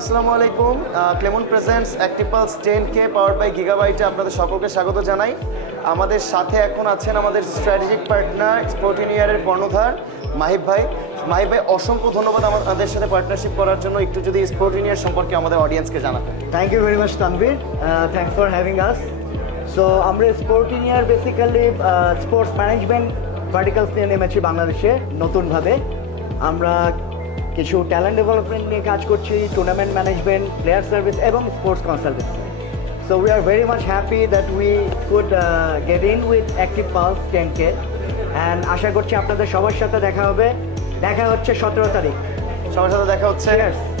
আসসালামু আলাইকুম। Clemon presents active pulse 10K power by গিগাবাইটে আপনাদের সকলকে স্বাগত জানাই। আমাদের সাথে এখন আছেন আমাদের স্ট্র্যাটেজিক পার্টনার স্পোর্টিনিয়ারের কর্ণধার মাহিব ভাই। মাহিব ভাই, অসংখ্য ধন্যবাদ আমাদের সাথে পার্টনারশিপ করার জন্য। একটু যদি স্পোর্টিনিয়ার সম্পর্কে আমাদের অডিয়েন্সকে জানাতেন। Thank you very much, Tanvir. Thanks for having us. So, আমরা স্পোর্টিনিয়ার বেসিক্যালি স্পোর্টস ম্যানেজমেন্ট ভার্টিক্যালস নিয়ে নেমেছি বাংলাদেশে নতুনভাবে। আমরা কিছু ট্যালেন্ট ডেভেলপমেন্ট নিয়ে কাজ করছি, টুর্নামেন্ট ম্যানেজমেন্ট, প্লেয়ার সার্ভিস এবং sports consultancy. So we are very much happy that we could get in with Active Pulse 10K and আশা করছি আপনাদের সবার সাথে দেখা হচ্ছে 17 তারিখ। সবার সাথে দেখা হচ্ছে। Cheers.